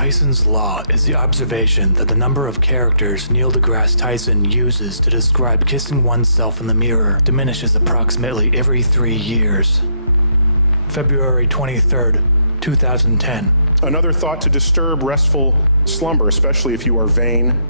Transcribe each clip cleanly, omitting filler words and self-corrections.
Tyson's Law is the observation that the number of characters Neil deGrasse Tyson uses to describe kissing oneself in the mirror diminishes approximately every 3 years. February 23rd, 2010. Another thought to disturb restful slumber, especially if you are vain.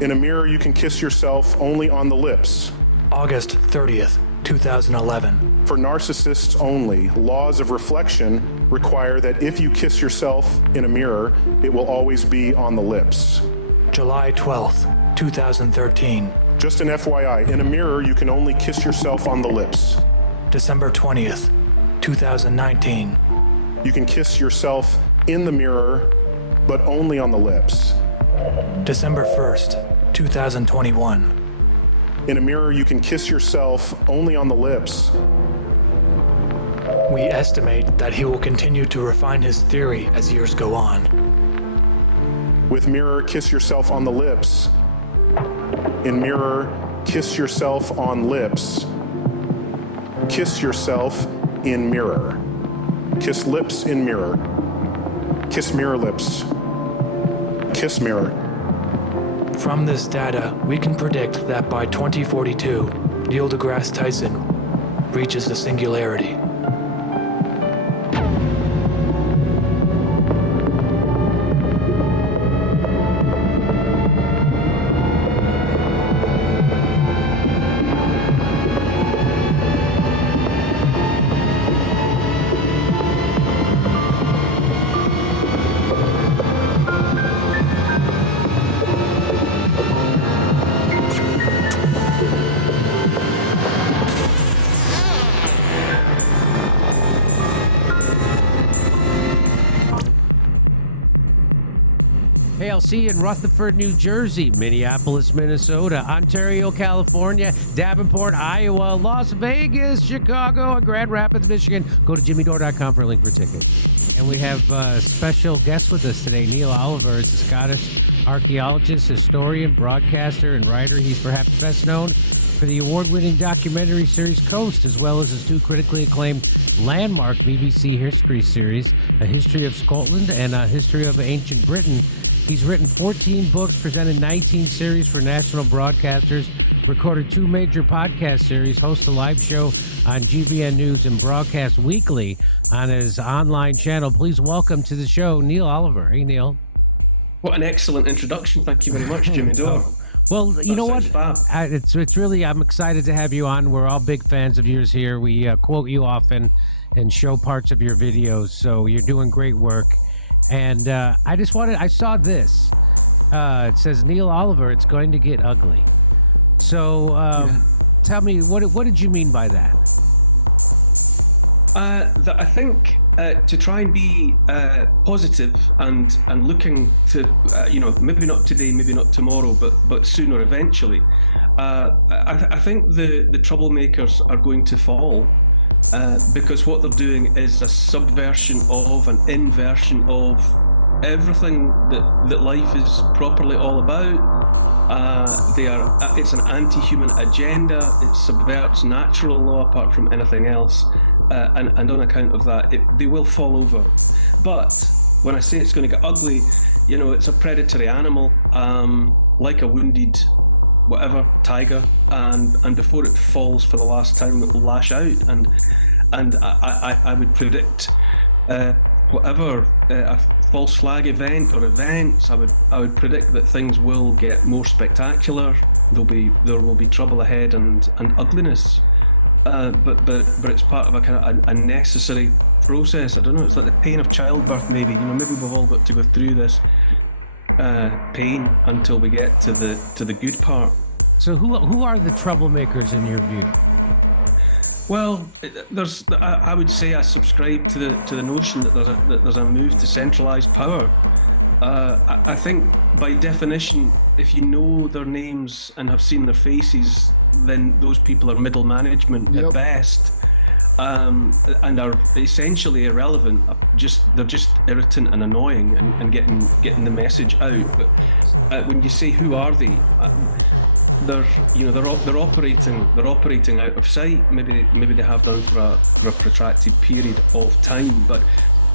In a mirror, you can kiss yourself only on the lips. August 30th, 2011. For narcissists only, laws of reflection require that if you kiss yourself in a mirror, it will always be on the lips. July 12th, 2013. Just an FYI, in a mirror, you can only kiss yourself on the lips. December 20th, 2019. You can kiss yourself in the mirror, but only on the lips. December 1st, 2021. In a mirror, you can kiss yourself only on the lips. We estimate that he will continue to refine his theory as years go on. With mirror, kiss yourself on the lips. In mirror, kiss yourself on lips. Kiss yourself in mirror. Kiss lips in mirror. Kiss mirror lips. Kiss mirror. From this data, we can predict that by 2042, Neil deGrasse Tyson reaches the singularity. KLC in Rutherford, New Jersey, Minneapolis, Minnesota, Ontario, California, Davenport, Iowa, Las Vegas, Chicago, and Grand Rapids, Michigan. Go to jimmydore.com for a link for tickets. And we have special guests with us today. Neil Oliver is a Scottish archaeologist, historian, broadcaster, and writer. He's perhaps best known for the award-winning documentary series Coast, as well as his two critically acclaimed landmark BBC history series, A History of Scotland and A History of Ancient Britain. He's written 14 books, presented 19 series for national broadcasters, recorded 2 major podcast series, hosts a live show on GBN News, and broadcasts weekly on his online channel. Please welcome to the show, Neil Oliver. Hey, Neil. What an excellent introduction. Thank you very much, Jimmy Dore. Well, you know what? It's really, I'm excited to have you on. We're all big fans of yours here. We quote you often and show parts of your videos, so you're doing great work. And I saw this. It says, Neil Oliver, it's going to get ugly. So tell me, what did you mean by that? I think to try and be positive and looking to, maybe not today, maybe not tomorrow, but sooner eventually. I think the troublemakers are going to fall because what they're doing is a subversion of, an inversion of everything that life is properly all about. It's an anti-human agenda. It subverts natural law apart from anything else. And on account of that, they will fall over. But when I say it's going to get ugly, it's a predatory animal, like a wounded tiger, and before it falls for the last time, it will lash out. And I would predict whatever a false flag event or events, I would predict that things will get more spectacular. There will be trouble ahead and ugliness. But it's part of a kind of a necessary process. I don't know. It's like the pain of childbirth. Maybe we've all got to go through this pain until we get to the good part. So who are the troublemakers in your view? Well, I would say I subscribe to the notion that there's a move to centralised power. I think by definition, if you know their names and have seen their faces, then those people are middle management at best, and are essentially irrelevant. They're just irritant and annoying and getting the message out. But when you say who are they, they're operating out of sight. Maybe they have done for a protracted period of time, but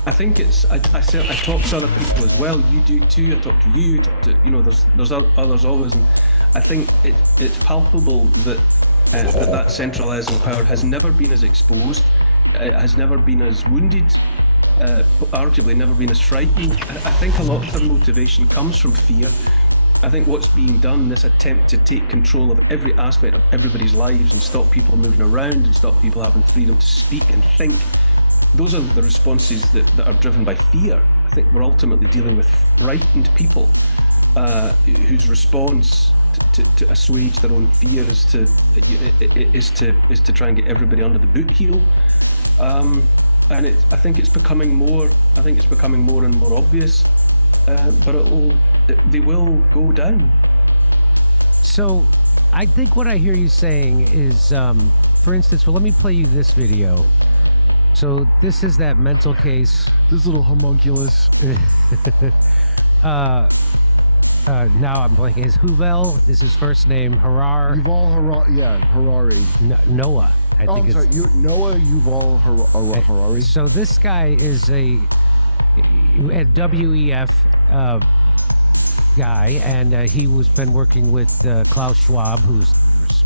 I think it's. I talk to other people as well. You do too. I talk to you. Talk to There's others always, and I think it's palpable that that centralising power has never been as exposed. It has never been as wounded. Arguably, never been as frightened. I think a lot of their motivation comes from fear. I think what's being done, this attempt to take control of every aspect of everybody's lives and stop people moving around and stop people having freedom to speak and think. Those are the responses that are driven by fear. I think we're ultimately dealing with frightened people whose response to assuage their own fear is to try and get everybody under the boot heel. And I think it's becoming more and more obvious, but they will go down. So, I think what I hear you saying is, for instance, well, let me play you this video. So this is that mental case. This little homunculus. Now I'm blanking. Is Huvel is his first name? Yuval Harari. Noah. I think I'm sorry. Noah Yuval Harari. So this guy is a WEF guy, and he was been working with Klaus Schwab, who's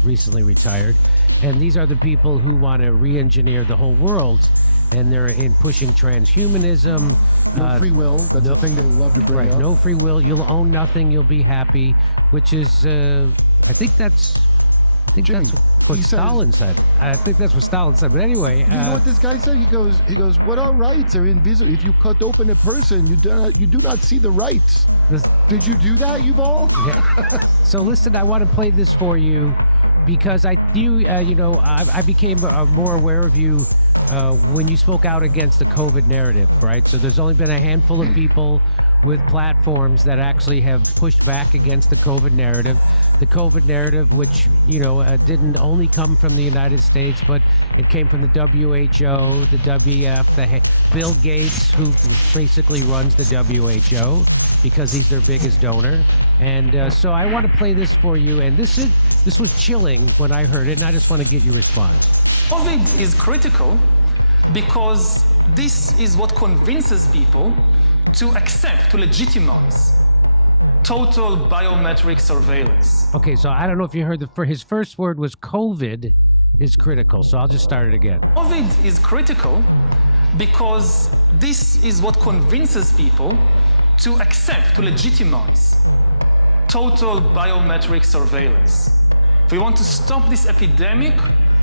recently retired. And these are the people who want to re-engineer the whole world, and they're in pushing transhumanism. No free will. That's the thing they love to bring up. No free will. You'll own nothing. You'll be happy. Which is, I think that's what Stalin said. I think that's what Stalin said. But anyway, you know what this guy said? He goes, what are rights are invisible. If you cut open a person, you do not see the rights. Did you do that, Yuval? Yeah. So listen, I want to play this for you. Because I became more aware of you when you spoke out against the COVID narrative, right? So there's only been a handful of people with platforms that actually have pushed back against the COVID narrative. The COVID narrative, which, didn't only come from the United States, but it came from the WHO, the WEF, Bill Gates, who basically runs the WHO because he's their biggest donor. And so I want to play this for you. And this was chilling when I heard it, and I just want to get your response. COVID is critical because this is what convinces people to accept, to legitimize total biometric surveillance. Okay, so I don't know if you heard his first word was COVID is critical, so I'll just start it again. COVID is critical because this is what convinces people to accept, to legitimize total biometric surveillance. If we want to stop this epidemic,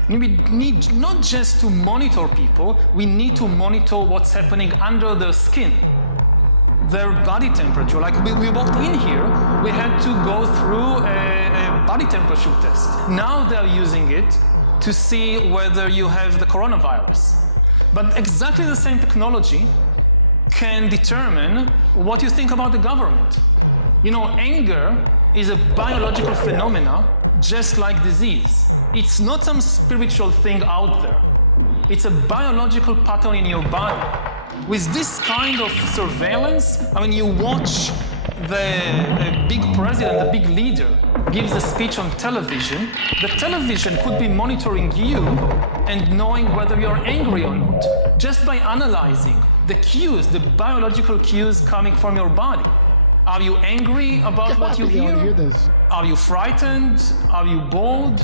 we need not just to monitor people, we need to monitor what's happening under their skin. Their body temperature. Like we walked in here, we had to go through a body temperature test. Now they're using it to see whether you have the coronavirus. But exactly the same technology can determine what you think about the government. Anger is a biological phenomena just like disease. It's not some spiritual thing out there. It's a biological pattern in your body. With this kind of surveillance, you watch the big president, the big leader, gives a speech on television. The television could be monitoring you and knowing whether you're angry or not, just by analyzing the cues, the biological cues coming from your body. Are you angry about what you hear? Are you frightened? Are you bored?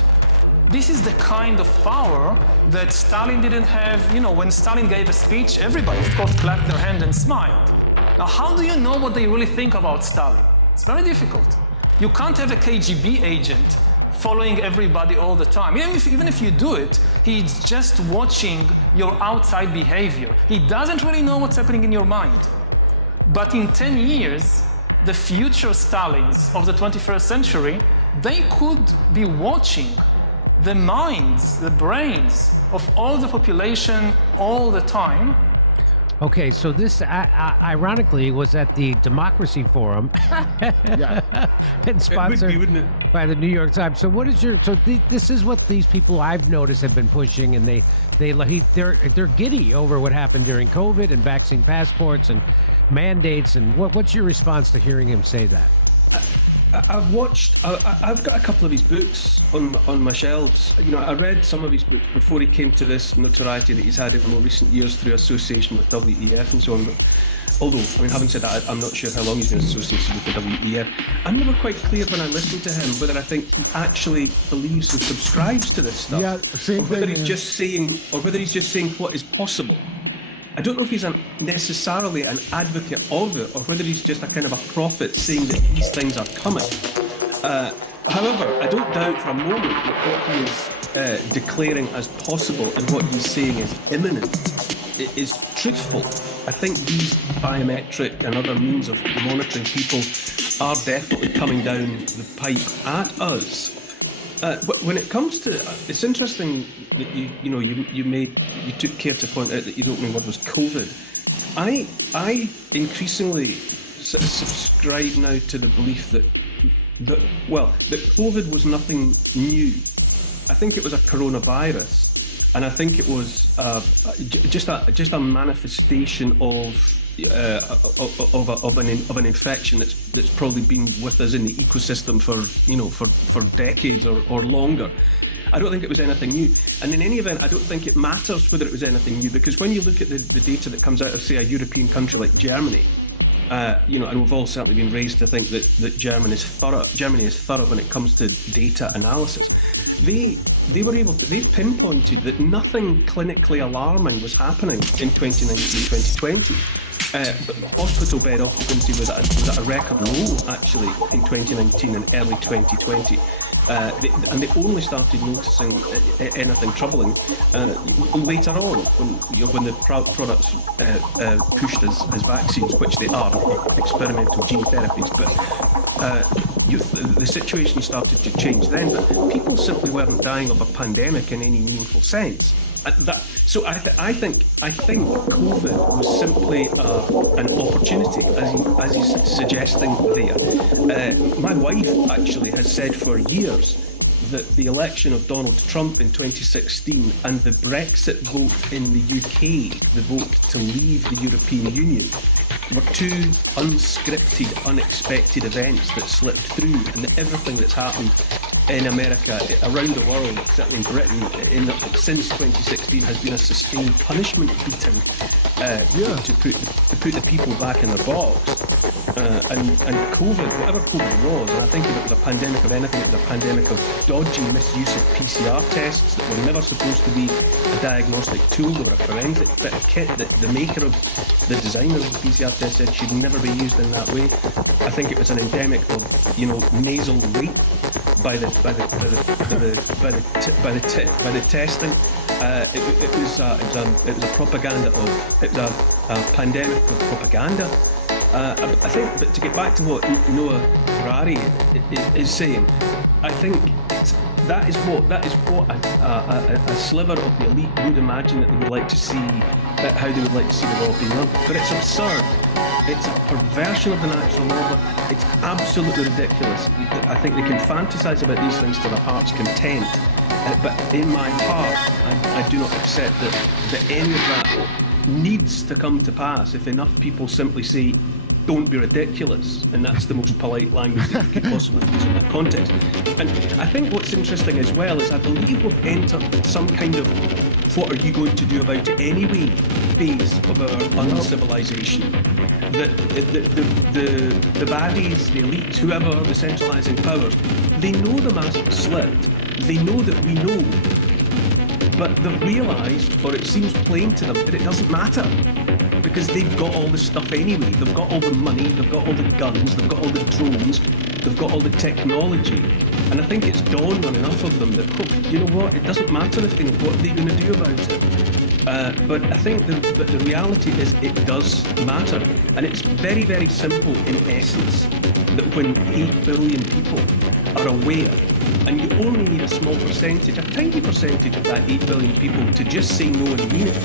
This is the kind of power that Stalin didn't have. When Stalin gave a speech, everybody, of course, clapped their hand and smiled. Now, how do you know what they really think about Stalin? It's very difficult. You can't have a KGB agent following everybody all the time. Even if you do it, he's just watching your outside behavior. He doesn't really know what's happening in your mind. But in 10 years, the future Stalins of the 21st century, they could be watching the minds, the brains of all the population all the time. Okay, so this ironically was at the Democracy Forum, and sponsored by the New York Times. So what is this is what these people I've noticed have been pushing, and they're giddy over what happened during COVID and vaccine passports and mandates. And what's your response to hearing him say that? I've watched. I've got a couple of his books on my shelves. You know, I read some of his books before he came to this notoriety that he's had in more recent years through association with WEF and so on. But although, I mean, having said that, I'm not sure how long he's been associated with the WEF. I'm never quite clear when I listen to him whether I think he actually believes and subscribes to this stuff, Yeah, same or whether thing, he's man. just saying what is possible. I don't know if he's necessarily an advocate of it, or whether he's just a kind of a prophet saying that these things are coming. However, I don't doubt for a moment that what he is declaring as possible and what he's saying is imminent is truthful. I think these biometric and other means of monitoring people are definitely coming down the pipe at us. But when it comes to, it's interesting that you took care to point out that your opening word was COVID. I increasingly subscribe now to the belief that COVID was nothing new. I think it was a coronavirus, and I think it was just a manifestation of an infection that's probably been with us in the ecosystem for decades or longer. I don't think it was anything new, and in any event, I don't think it matters whether it was anything new, because when you look at the data that comes out of, say, a European country like Germany, and we've all certainly been raised to think that Germany is thorough when it comes to data analysis. They've pinpointed that nothing clinically alarming was happening in 2019-2020. Hospital bed occupancy was at a record low, actually, in 2019 and early 2020. And they only started noticing anything troubling later on, when the products pushed as vaccines, which they are, or experimental gene therapies. But the situation started to change then. But people simply weren't dying of a pandemic in any meaningful sense. So I think COVID was simply an opportunity, as he's suggesting there. My wife actually has said for years that the election of Donald Trump in 2016 and the Brexit vote in the UK, the vote to leave the European Union, were two unscripted, unexpected events that slipped through, and that everything that's happened in America, around the world, certainly in Britain, since 2016 has been a sustained punishment beating to put the people back in their box. And COVID, whatever COVID was, and I think if it was a pandemic of anything, it was a pandemic of dodgy misuse of PCR tests that were never supposed to be a diagnostic tool. They were a forensic bit of kit that the maker of, the designer of the PCR test said should never be used in that way. I think it was an endemic of nasal rape by the testing. It was a propaganda of, it was a pandemic of propaganda. I think, but to get back to what Noah Harari is saying, I think that is what a sliver of the elite would imagine that they would like to see, how they would like to see the world being run. But it's absurd. It's a perversion of the natural order. It's absolutely ridiculous. I think they can fantasize about these things to their heart's content. But in my heart, I do not accept that any of that needs to come to pass if enough people simply say, don't be ridiculous, and that's the most polite language that you could possibly use in that context. And I think what's interesting as well is I believe we've entered some kind of what are you going to do about it anyway phase of our uncivilization. That the baddies, the elite, whoever, the centralising powers, they know the mask slipped. They know that we know. But they've realised, or it seems plain to them, that it doesn't matter. Because they've got all this stuff anyway. They've got all the money, they've got all the guns, they've got all the drones, they've got all the technology. And I think it's dawned on enough of them that, you know what, it doesn't matter if they know what they're going to do about it. But I think the reality is it does matter. And it's very, very simple in essence that when 8 billion people are aware, and you only need a small percentage, a tiny percentage of that 8 billion people to just say no and mean it,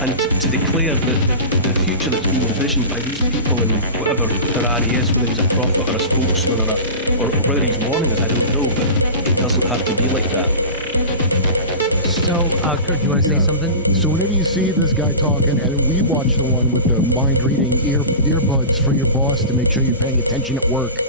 and to declare that the future that's being envisioned by these people and whatever Harari is, whether he's a prophet or a spokesman or whether he's warning us, I don't know, but it doesn't have to be like that. So, Kurt, do you want to say something? So whenever you see this guy talking, and we watch the one with the mind-reading earbuds for your boss to make sure you're paying attention at work,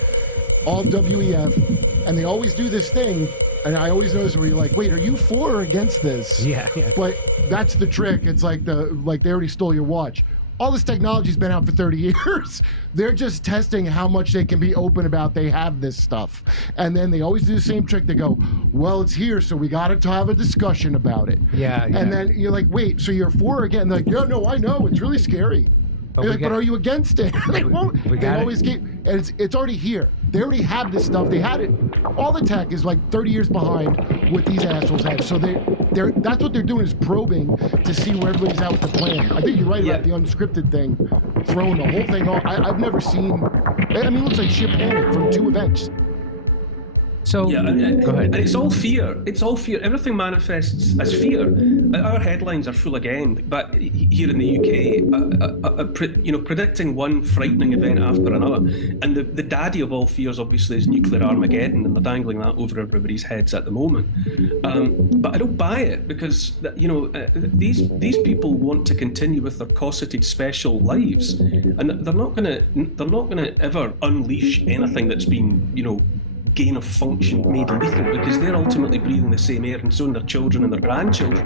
all WEF, and they always do this thing, and I always notice where you're like, wait, are you for or against this? Yeah. But that's the trick. It's like they already stole your watch. All this technology's been out for 30 years. They're just testing how much they can be open about they have this stuff. And then they always do the same trick. They go, well, it's here, so we got to have a discussion about it. Yeah. And then you're like, wait, so you're for or against? And they're like, yeah, no, I know. It's really scary. But are you against it? They always keep, and it's already here. They already have this stuff. They had it. All the tech is like 30 years behind what these assholes have. So that's what they're doing, is probing to see where everybody's at with the plan. I think you're right about the unscripted thing, throwing the whole thing off. I've never seen. I mean, it looks like shit panic from 2 events. So go ahead. And it's all fear. It's all fear. Everything manifests as fear. Our headlines are full again. But here in the UK, predicting one frightening event after another. And the daddy of all fears, obviously, is nuclear Armageddon, and they're dangling that over everybody's heads at the moment. But I don't buy it, because these people want to continue with their cosseted special lives, and they're not gonna ever unleash anything that's been gain of function made lethal, because they're ultimately breathing the same air, and so are their children and their grandchildren.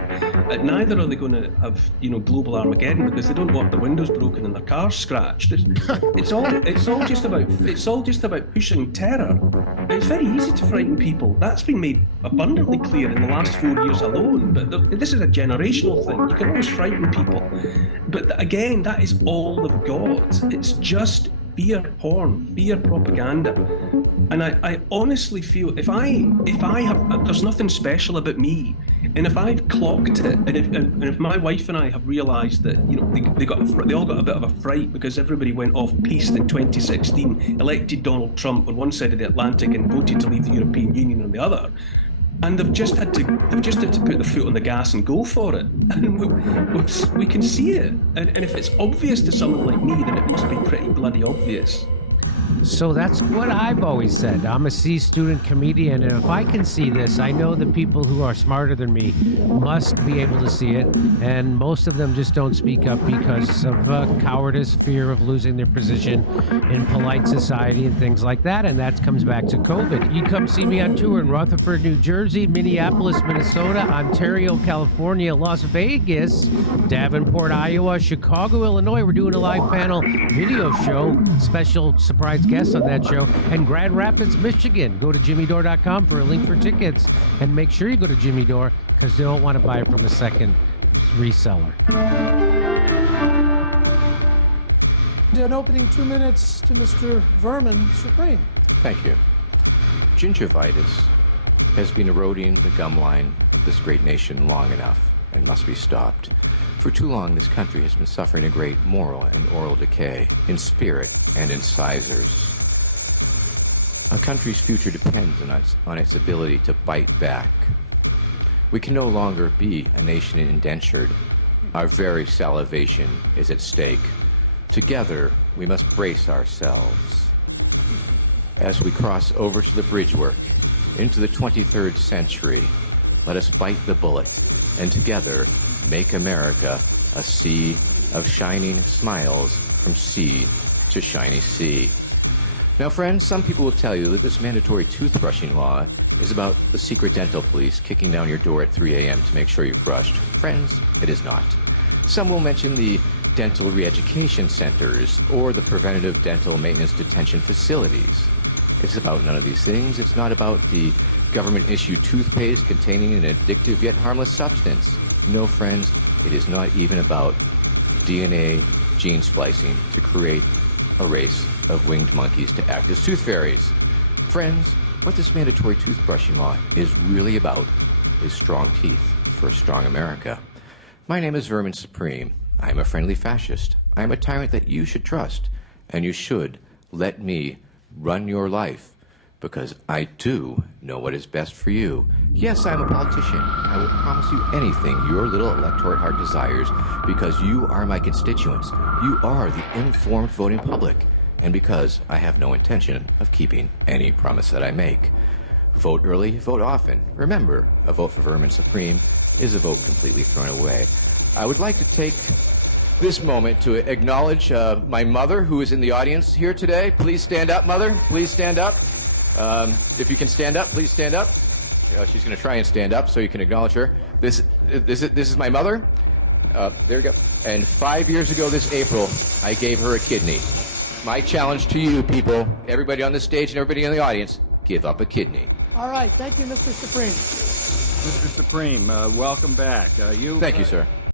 Neither are they going to have global Armageddon, because they don't want their windows broken and their cars scratched. It's all just about pushing terror. It's very easy to frighten people. That's been made abundantly clear in the last 4 years alone. But this is a generational thing. You can always frighten people, but again, that is all they've got. It's just fear porn, fear propaganda. And I honestly feel if I have, there's nothing special about me, and if I've clocked it, and if my wife and I have realised that they all got a bit of a fright because everybody went off piste in 2016, elected Donald Trump on one side of the Atlantic and voted to leave the European Union on the other. And they've just had to put their foot on the gas and go for it. And we can see it. And if it's obvious to someone like me, then it must be pretty bloody obvious. So that's what I've always said. I'm a C student comedian, and if I can see this, I know the people who are smarter than me must be able to see it, and most of them just don't speak up because of cowardice, fear of losing their position in polite society and things like that, and that comes back to COVID. You come see me on tour in Rutherford, New Jersey, Minneapolis, Minnesota, Ontario, California, Las Vegas, Davenport, Iowa, Chicago, Illinois. We're doing a live panel video show, special surprise guests on that show, and Grand Rapids, Michigan. Go to jimmydore.com for a link for tickets, and make sure you go to Jimmy Dore, because they don't want to buy it from a second reseller. An opening 2 minutes to Mr. Vermin Supreme. Thank you. Gingivitis has been eroding the gum line of this great nation long enough and must be stopped. For too long, this country has been suffering a great moral and oral decay in spirit and in sizers. A country's future depends on its ability to bite back. We can no longer be a nation indentured. Our very salivation is at stake. Together, we must brace ourselves. As we cross over to the bridge work, into the 23rd century, let us bite the bullet, and together make America a sea of shining smiles from sea to shiny sea. Now, friends, some people will tell you that this mandatory toothbrushing law is about the secret dental police kicking down your door at 3 a.m. to make sure you've brushed. Friends, it is not. Some will mention the dental re-education centers or the preventative dental maintenance detention facilities. It's about none of these things. It's not about the government-issued toothpaste containing an addictive yet harmless substance. No, friends, it is not even about DNA gene splicing to create a race of winged monkeys to act as tooth fairies. Friends, what this mandatory toothbrushing law is really about is strong teeth for a strong America. My name is Vermin Supreme. I am a friendly fascist. I am a tyrant that you should trust, and you should let me run your life, because I do know what is best for you. Yes, I am a politician. I will promise you anything your little electorate heart desires, because you are my constituents. You are the informed voting public, and because I have no intention of keeping any promise that I make. Vote early, vote often. Remember, a vote for Vermin Supreme is a vote completely thrown away. I would like to take this moment to acknowledge my mother, who is in the audience here today. Please stand up, Mother. Please stand up. If you can stand up, please stand up. She's going to try and stand up so you can acknowledge her. This is my mother. There we go. And 5 years ago this April, I gave her a kidney. My challenge to you people, everybody on the stage and everybody in the audience, give up a kidney. All right. Thank you, Mr. Supreme. Mr. Supreme, welcome back. Thank you, sir.